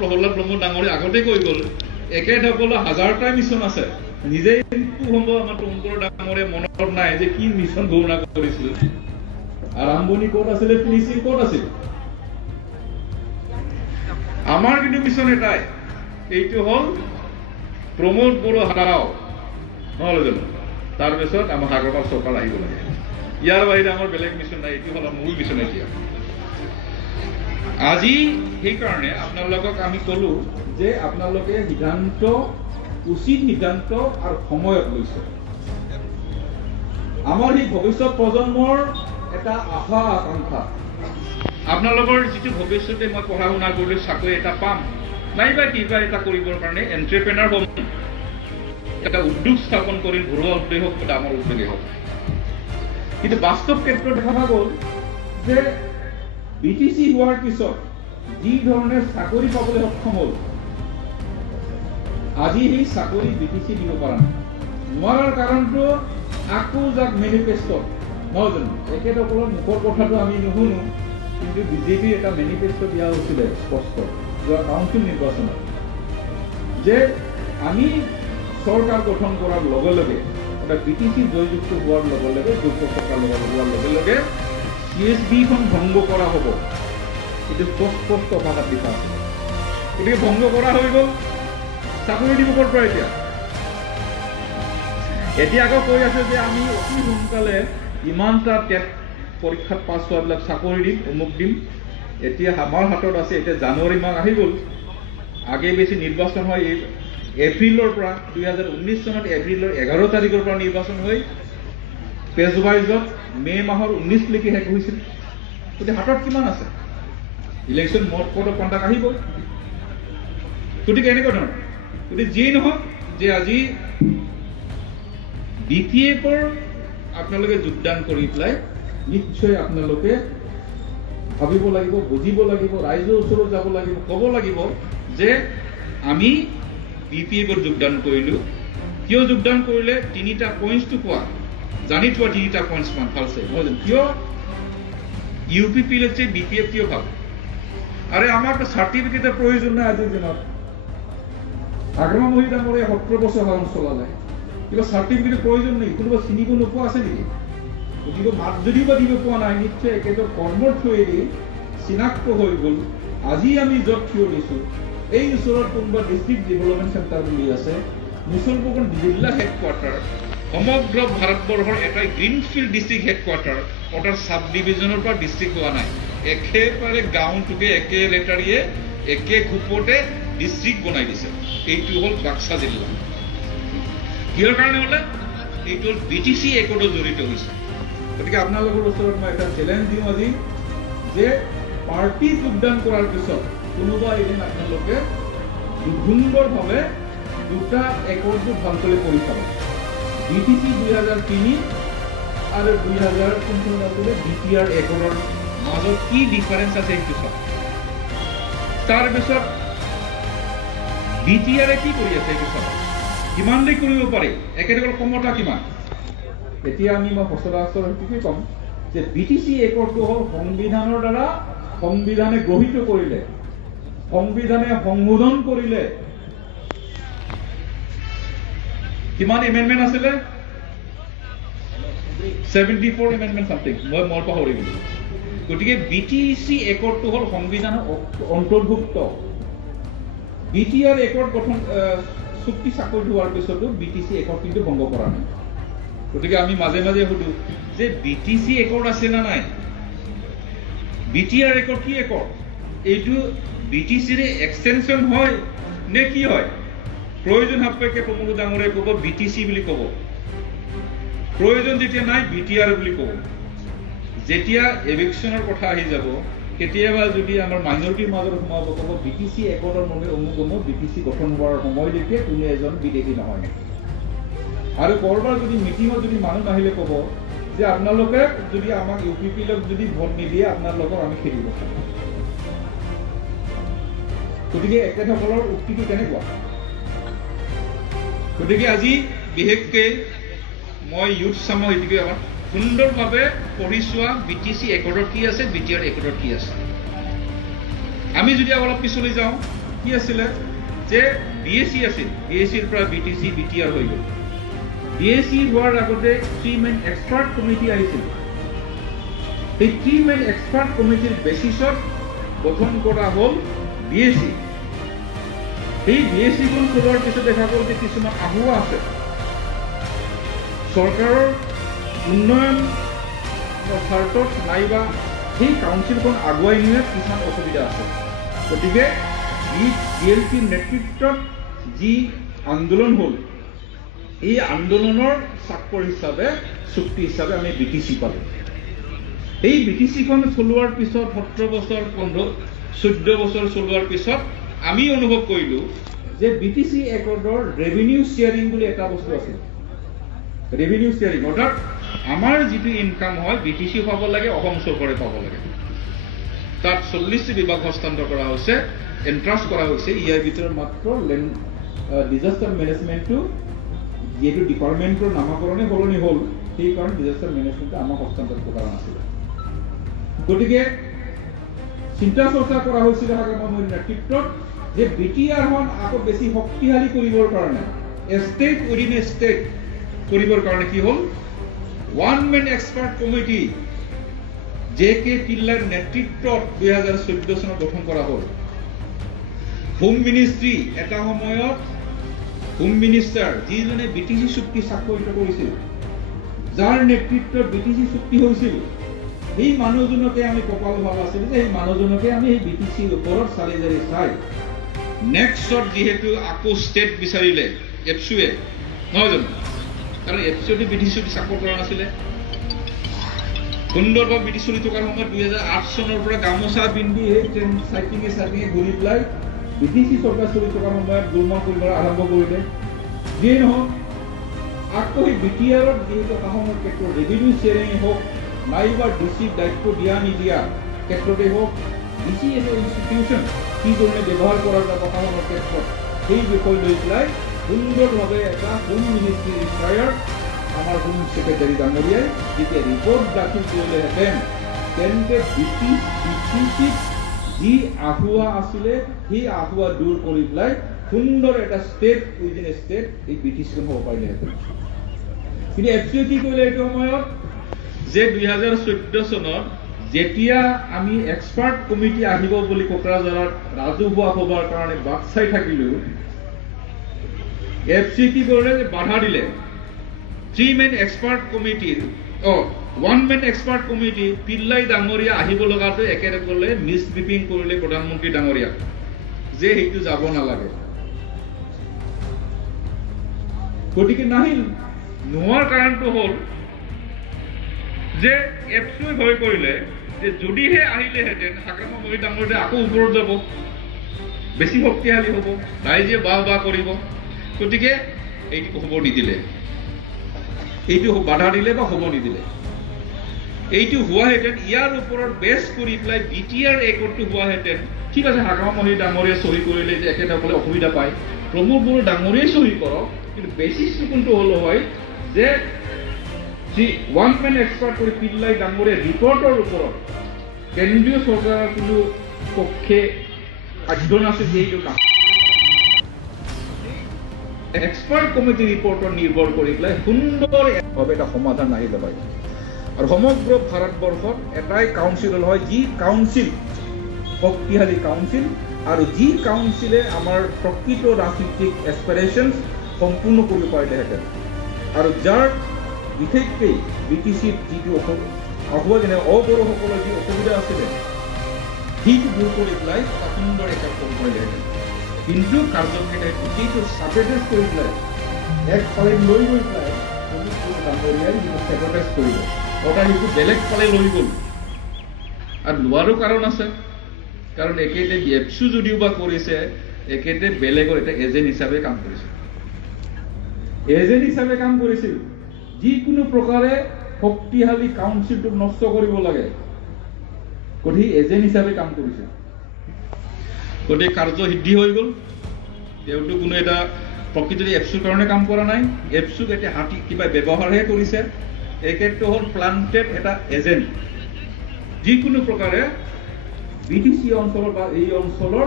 প্ৰহ্লাদ ব্ৰহ্ম ডাঙৰে আগতে কৈ গ'ল একেসকলৰ হাজাৰটা মিছন আছে নিজেই সম্ভৱ আমাৰ তৰুণকৰ ডাঙৰে মনত নাই যে কি মিছন ঘোষণা কৰিছিল আৰম্ভণি ক'ত আছিলে ফিনিচিং ক'ত আছিল আমাৰ কিন্তু মিছন এটাই এইটো হ'ল প্ৰমোদ বড়ো হাৰাও নহ'লে জানো তাৰপিছত আমাৰ সাগৰপাল চৰকাৰ আহিব লাগে ইয়াৰ বাহিৰে আমাৰ বেলেগ মিছন নাই এইটো হ'ল মূল মিছন এতিয়া আজি সেইকাৰণে আপোনালোকক আমি ক'লো যে আপোনালোকে সিদ্ধান্ত উচিত সিদ্ধান্ত আৰু সময়ত লৈছে আমাৰ এই ভৱিষ্যত প্ৰজন্মৰ এটা আশা আকাংক্ষা আপোনালোকৰ যিটো ভৱিষ্যতে মই পঢ়া শুনা কৰিলে চাকৰি এটা পাম নাইবা কিবা এটা কৰিবৰ কাৰণে এণ্ট্ৰপ্ৰেনাৰ হ'ম এটা উদ্যোগ স্থাপন কৰিম ঘৰুৱা উদ্যোগ হওক বা ডাঙৰ উদ্যোগেই হওক কিন্তু বাস্তৱ ক্ষেত্ৰত দেখা গ'ল যে বিটিচি হোৱাৰ পিছত যি ধৰণে চাকৰি পাবলৈ সক্ষম হ'ল আজি সেই চাকৰি বিটিচি দিব পৰা নাই নোৱাৰাৰ কাৰণটো আকৌ যাক মেনিফেষ্টো নহয় জানো একেসকলৰ মুখৰ কথাটো আমি নুশুনো কিন্তু বিজেপিৰ এটা মেনিফেষ্টো দিয়া হৈছিলে স্পষ্ট যোৱা কাউন্সিল নিৰ্বাচনত যে আমি চৰকাৰ গঠন কৰাৰ লগে লগে এটা বিটিচি জয়যুক্ত হোৱাৰ লগে লগে যোগ্য চৰকাৰ হোৱাৰ লগে লগে CSBখন ভংগ কৰা হ'ব এইটো স্পষ্ট ভাষাত লিখা আছে গতিকে ভংগ কৰা হৈ গ'ল চাকৰি দিব ক'ৰ পৰা এতিয়া আকৌ কৈ আছে যে আমি অতি সোনকালে ইমানটা টেট পৰীক্ষাত পাছ হোৱাবিলাক চাকৰি দিম অমুক দিম এতিয়া আমাৰ হাতত আছে এতিয়া জানুৱাৰী মাহ আহি গ'ল আগে বেছি নিৰ্বাচন হয় এপ্ৰিলৰ পৰা 2019 চনত এপ্ৰিলৰ 11 তাৰিখৰ পৰা নিৰ্বাচন হৈ ফেজ ৱাইজত মে মাহৰ 19 লৈকে শেষ হৈছিল গতিকে হাতত কিমান আছে election mode code of conduct আহিব গতিকে এনেকুৱা ধৰণৰ গতিকে যিয়েই নহওক যে আজি BPFৰ আপোনালোকে যোগদান কৰি পেলাই নিশ্চয় আপোনালোকে ভাবিব লাগিব বুজিব লাগিব ৰাইজৰ ওচৰত যাব লাগিব ক'ব লাগিব যে আমি BPFৰ যোগদান কৰিলোঁ কিয় যোগদান কৰিলে তিনিটা পইণ্টছটো কোৱা জানি থোৱা তিনিটা পইণ্টছ মান ভালছে নহয় জানো কিয় UPPলৈছে BPF কিয় ভাল আৰে আমাক চাৰ্টিফিকেটৰ প্ৰয়োজন নাই আজিৰ দিনত আগ্ৰহ মহিলামৰে 17 বছৰ শাসন চলালে কিবা চাৰ্টিফিকেটৰ প্ৰয়োজন নেকি কোনোবা চিনিব নোপোৱা আছে নেকি গতিকে মাত যদিও বা দিব পোৱা নাই নিশ্চয় একেজন কৰ্মৰ থ্ৰুৱেদি চিনাক্ত হৈ গ'ল আজি আমি য'ত থিয় দিছোঁ এই ওচৰত কোনোবা ডিষ্ট্ৰিক্ট ডেভেলপমেণ্ট চেণ্টাৰ বুলি আছে মুছলপুৰখন জিলা হেডকোৱাৰ্টাৰ সমগ্ৰ ভাৰতবৰ্ষৰ এটা গ্ৰীণফিল্ড ডিষ্ট্ৰিক্ট হেডকোৱাৰ্টাৰ অৰ্থাৎ চাব ডিভিজনৰ পৰা ডিষ্ট্ৰিক্ট হোৱা নাই একেবাৰে গাঁওটোকে একে লেটাৰীয়ে একে খোপতে ডিষ্ট্ৰিক্ট বনাই দিছে এইটো হ'ল বাক্সা জিলা কিহৰ কাৰণে হ'লে এইটো হ'ল BTC একৰ্ডত জড়িত হৈছে গতিকে আপোনালোকৰ ওচৰত মই এটা চেলেঞ্জ দিওঁ আজি যে পাৰ্টি যোগদান কৰাৰ পিছত কোনোবা এদিন আপোনালোকে সুন্দৰভাৱে দুটা একৰ্ডটো ভালকৈ পঢ়ি চাব BTC 2003 আৰু 2015 BPR একৰ্ডৰ মাজত কি ডিফাৰেন্স আছে এইটো চাওক তাৰপিছত BTR কি কৰি আছে এইটো চাওক কিমান লৈ কৰিব পাৰে একেলগে ক্ষমতা কিমান এতিয়া আমি মই সচৰাচৰ সেইটোকে ক'ম যে BTC একৰ্ডটো হ'ল সংবিধানৰ দ্বাৰা সংবিধানে গ্ৰহীত কৰিলে সংবিধানে সংশোধন কৰিলে কিমান এমেণ্ডমেণ্ট আছিলে 74 এমেণ্ডমেণ্ট সামথিং মই পাহৰি গ'লো গতিকে BTC একৰ্ডটো হ'ল সংবিধানৰ অন্তৰ্ভুক্ত BTR একৰ্ড গঠন চুক্তি চাকৰি হোৱাৰ পিছতো BTC একৰ্ড কিন্তু ভংগ কৰা নাই গতিকে আমি মাজে মাজে সুধো যে BTC একৰ্ড আছে না নাই BTR একৰ্ড কি একৰ্ড এইটো BTCৰ এক্সটেনশ্যন হয় নে কি হয় প্ৰয়োজন সাপেক্ষে প্ৰমোদ ডাঙৰে ক'ব BTC বুলি ক'ব প্ৰয়োজন যেতিয়া নাই BTR বুলি ক'ব যেতিয়া এভিকশ্যনৰ কথা আহি যাব কেতিয়াবা যদি আমাৰ মাইনৰিটিৰ মাজত সোমাব ক'ব BTC একৰ্ডৰ মৰ্মে অমুক BTC গঠন হোৱাৰ সময়লৈকে কোনো এজন বিদেশী নহয় আৰু কৰবাৰ যদি মিটিঙত যদি মানুহ নাহিলে ক'ব যে আপোনালোকে যদি আমাক UPPলৈ যদি ভোট নিদিয়ে আপোনালোকক আমি খেদিব গতিকে একেসকলৰ উক্তিটো কেনেকুৱা গতিকে আজি বিশেষকৈ মই ইউথ চামক এইটোকে আমাৰ সুন্দৰভাৱে পঢ়ি চোৱা BTC একৰ্ডত কি আছে BTR একৰ্ডত কি আছে আমি যদি অলপ পিছলৈ যাওঁ কি আছিলে যে বিএসি আছিল, বিএসিৰ পৰা বিটিসি বিটিআৰ হৈ গ'ল। বিএসি হোৱাৰ আগতে 3 মেন এক্সপাৰ্ট কমিটি আহিছিল। এই 3 মেন এক্সপাৰ্ট কমিটিৰ বেচিছত গঠন কৰা হ'ল বিএসি। এই বিএসিখন চলোৱাৰ পিছত দেখা গ'ল যে কিছুমান আহুৱা আছে। চৰকাৰৰ উন্নয়ন স্বাৰ্থত নাইবা সেই কাউন্সিলখন আগুৱাই নিয়াত কিছুমান অসুবিধা আছে। গতিকে বিএলপিৰ নেতৃত্বত যি আন্দোলন হ'ল, এই আন্দোলনৰ স্বাক্ষৰ হিচাপে চুক্তি হিচাপে আমি বিটিসি পালোঁ। এই বিটিসিখন চলোৱাৰ পিছত 17 বছৰ 14 বছৰ চলোৱাৰ পিছত আমি অনুভৱ কৰিলোঁ যে বিটিসি একৰ্ডৰ ৰেভিনিউ শ্বেয়াৰিং বুলি এটা বস্তু আছিল। ৰেভিনিউ শ্বেয়াৰিং অৰ্থাৎ আমাৰ যিটো ইনকাম হয় বিটিসি পাব লাগে, অসম চৰকাৰে পাব লাগে। তাত 40টি বিভাগ হস্তান্তৰ কৰা হৈছে, এন্ট্ৰাষ্ট কৰা হৈছে। ইয়াৰ ভিতৰত মাত্ৰ ডিজাষ্টাৰ মেনেজমেণ্টটো যিহেতু ডিপাৰ্টমেণ্টৰ নামাকৰণে সলনি হ'ল, সেইকাৰণে ডিজাষ্টাৰ মেনেজমেণ্টটো আমাক হস্তান্তৰ কৰা নাছিলে। গতিকে চিন্তা চৰ্চা কৰা হৈছিল হাগ্ৰামা মহীৰ নেতৃত্বত যে বিটিআৰখন আকৌ বেছি শক্তিশালী কৰিবৰ কাৰণে, ষ্টেট উইদিন এ ষ্টেট কৰিবৰ কাৰণে কি হ'ল, 1 মেন এক্সপাৰ্ট কমিটি জে.কে. পিল্লাইৰ নেতৃত্বত 2014 চনত গঠন কৰা হ'ল। হোম মিনিষ্ট্ৰী, এটা সময়ত হোম মিনিষ্টাৰ যিজনে বিটিসি চুক্তি স্বাক্ষৰিত কৰিছিল, যাৰ নেতৃত্বত বিটিসি চুক্তি হৈছিল, সেই মানুহজনকে আমি কপাল ভাল আছিল যে সেই মানুহজনকে আমি সেই বিটিসিৰ ওপৰত চালি জাৰি চাই নেক্সটত যিহেতু আকৌ ষ্টেট বিচাৰিলে এপচুৱে, নহয় জানো? কাৰণ এপচুৱে বিটিসি চুক্তি স্বাক্ষৰ কৰা নাছিলে। সুন্দৰভাৱে ব্ৰিটিছ চলি থকাৰ সময়ত 2008 চনৰ পৰা গামোচা পিন্ধি সেই ট্ৰেইন চাইটিঙে ঘূৰি পেলাই বিটিসি চৰকাৰ চলি থকাৰ সময়ত গোলমাল কৰিব আৰম্ভ কৰিলে। যিয়ে নহওক আকৌ সেই বিটিআৰত যিহেতু শাসনৰ ক্ষেত্ৰত ৰেভিনিউ শ্বেয়াৰিং হওক নাইবা ডিচিক দায়িত্ব দিয়া নিদিয়া ক্ষেত্ৰতে হওক, ডিচি এজ এ ইনষ্টিটিউশ্যন কি ধৰণে ব্যৱহাৰ কৰা যাব শাসনৰ ক্ষেত্ৰত, সেই বিষয় লৈ পেলাই সুন্দৰভাৱে এটা হোম মিনিষ্ট্ৰী ৰিটায়াৰ্ড আমাৰ হোম ছেক্ৰেটাৰী ডাঙৰীয়াই যেতিয়া ৰিপৰ্ট দাখিল কৰিলেহেঁতেন, তেন্তে বিটিসিত যি আহুৱা আছিলে সেই আহুৱা দূৰ কৰি পেলাই সুন্দৰ এটা ষ্টেট উইদিন এ ষ্টেট এই বিটিসিখন হ'ব পাৰিলেহেঁতেন। কিন্তু এপচিয়ে কি কৰিলে এইটো সময়ত যে 2014 চনত যেতিয়া আমি এক্সপাৰ্ট কমিটি আহিব বুলি কোকৰাঝাৰত ৰাজহুৱা সভাৰ কাৰণে বাট চাই থাকিলো, এপচিয়ে কি কৰিলে যে বাধা দিলে। 3 মেন এক্সপাৰ্ট কমিটিৰ 1 মেন এক্সপাৰ্ট কমিটি পিল্লাই ডাঙৰীয়া আহিব লগাটো একেলগে মিছব্ৰিফিং কৰিলে প্ৰধানমন্ত্ৰী ডাঙৰীয়াক যে সেইটো যাব নালাগে। গতিকে নাহিল। নোহোৱাৰ কাৰণটো হ'ল যে এপচুৱে ভয় কৰিলে যে যদিহে আহিলেহেঁতেন হাগ্ৰামা মহী ডাঙৰীয়া আকৌ ওপৰত যাব, বেছি শক্তিশালী হ'ব, ৰাইজে বাহ কৰিব। গতিকে এইটো হ'ব নিদিলে, এইটো বাধা দিলে বা হ'ব নিদিলে। এইটো হোৱাহেঁতেন, ইয়াৰ ওপৰত বেছ কৰি পেলাই বিটিআৰ একৰ্ডটো হোৱাহেঁতেন, ঠিক আছে হাগ্ৰামা মহী ডাঙৰীয়া চহী কৰিলে যে এখেতসকলে অসুবিধা পায়, প্ৰমোদ বড়ো ডাঙৰীয়াই চহী কৰক, কিন্তু বেচিছটো কোনটো হ'ল হয় যে 1 মেন এক্সপাৰ্ট কৰি পিল্লাই ডাঙৰীয়া ৰিপৰ্টৰ ওপৰত কেন্দ্ৰীয় চৰকাৰৰ কোনো পক্ষে সাধ্য নাছিল যে এইটো কাম এক্সপাৰ্ট কমিটি ৰিপৰ্টত নিৰ্ভৰ কৰি পেলাই সুন্দৰভাৱে এটা সমাধান আহিব পাৰে। আৰু সমগ্ৰ ভাৰতবৰ্ষত এটাই কাউন্সিল হয়, যি কাউন্সিল শক্তিশালী কাউন্সিল, আৰু যি কাউন্সিলে আমাৰ প্ৰকৃত ৰাজনীতিক এছপিৰেশ্যন সম্পূৰ্ণ কৰিব পাৰিলেহেঁতেন, আৰু যাৰ বিশেষকৈ বিটিসিত যিটো আহুৱা যেনে অবড়োসকলৰ যি অসুবিধা আছিলে সেইটো দূৰ কৰি পেলাই এটা সুন্দৰ এটা কৰিব পাৰিলেহেঁতেন। কিন্তু কাৰ্যকেইটাই গোটেইটো ছাবটেজ কৰি পেলাই একফালে লৈ গৈ পেলাই ডাঙৰীয়াই যিটো ছেবটেজ কৰিব, অৰ্থাৎ সেইটো বেলেগ ফালে লৈ গ'ল। আৰু লোৱাৰো কাৰণ আছে, কাৰণ একেতে এপচু যদিও বা কৰিছে, একেতে বেলেগৰ এটা এজেণ্ট হিচাপে কাম কৰিছে, এজেণ্ট হিচাপে কাম কৰিছিল। যিকোনো প্ৰকাৰে শক্তিশালী কাউন্সিলটোক নষ্ট কৰিব লাগে, গতিকে এজেণ্ট হিচাপে কাম কৰিছে। গতিকে কাৰ্য সিদ্ধি হৈ গ'ল। তেওঁতো কোনো এটা প্ৰকৃততে এপচুৰ কাৰণে কাম কৰা নাই, এপচুক এতিয়া হাতী কিবা ব্যৱহাৰহে কৰিছে। একেটো হ'ল প্লান্টেড এটা এজেণ্ট। যিকোনো প্ৰকাৰে বিটিসি অঞ্চলৰ বা এই অঞ্চলৰ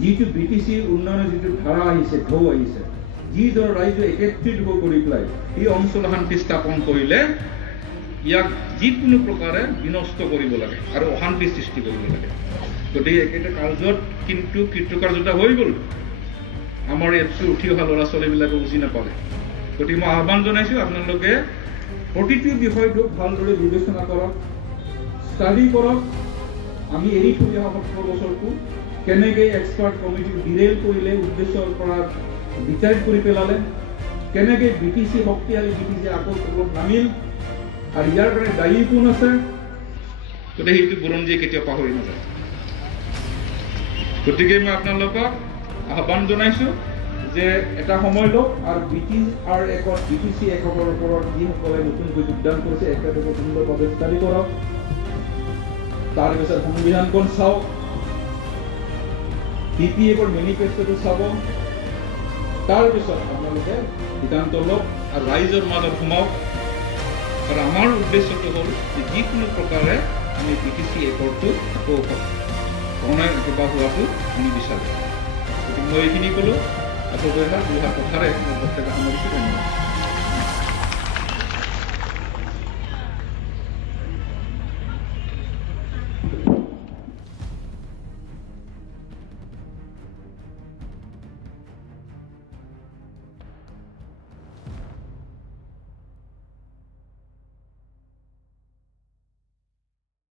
যিটো BTCৰ উন্নয়নৰ যিটো ধাৰা আহিছে, ঢৌ আহিছে, যিদৰে ৰাইজে একত্ৰিত হৈ কৰি পেলাই এই অঞ্চল শান্তি স্থাপন কৰিলে ইয়াক যিকোনো প্ৰকাৰে বিনষ্ট কৰিব লাগে আৰু অশান্তি সৃষ্টি কৰিব লাগে। গতিকে একেটা কাৰ্যত কিন্তু কৃতকাৰ্যতা হৈ গ'ল। আমাৰ ইয়াত উঠি অহা ল'ৰা ছোৱালীবিলাকে বুজি নাপালে। গতিকে মই আহ্বান জনাইছোঁ, আপোনালোকে প্ৰতিটো বিষয়টো ভালদৰে বিবেচনা কৰক, ষ্টাডি কৰক। আমি এৰি থৈ অহা 17 বছৰটো কেনেকৈ এক্সপাৰ্ট কমিটি ডিৰেইল কৰিলে, উদ্দেশ্যৰ পৰা ডিচাইড কৰি পেলালে, কেনেকৈ BTC শক্তিশালী BTC আকৌ তলত নামিল, আৰু ইয়াৰ কাৰণে দায়ী কোন আছে, গতিকে সেইটো বুৰঞ্জীয়ে কেতিয়াও পাহৰি নাযায়। গতিকে মই আপোনালোকক আহ্বান জনাইছোঁ যে এটা সময় লওক আৰু BTC এককৰ ওপৰত যিসকলে নতুনকৈ যোগদান কৰিছে একেলগে সুন্দৰভাৱে ষ্টাডি কৰক। তাৰপিছত সংবিধানখন চাওক, PPF-ৰ মেনিফেষ্টোটো চাব, তাৰপিছত আপোনালোকে সিদ্ধান্ত লওক আৰু ৰাইজৰ মাজত সোমাওক। আৰু আমাৰ উদ্দেশ্যটো হ'ল যে যিকোনো প্ৰকাৰে আমি BTC একৰটো আকৌ প্ৰণয় কিবা হোৱাটো আমি বিচাৰোঁ। গতিকে মই এইখিনি ক'লোঁ। আকৌ দুহাত কথাৰে মই প্ৰত্যেক সামৰিছোঁ। ধন্যবাদ।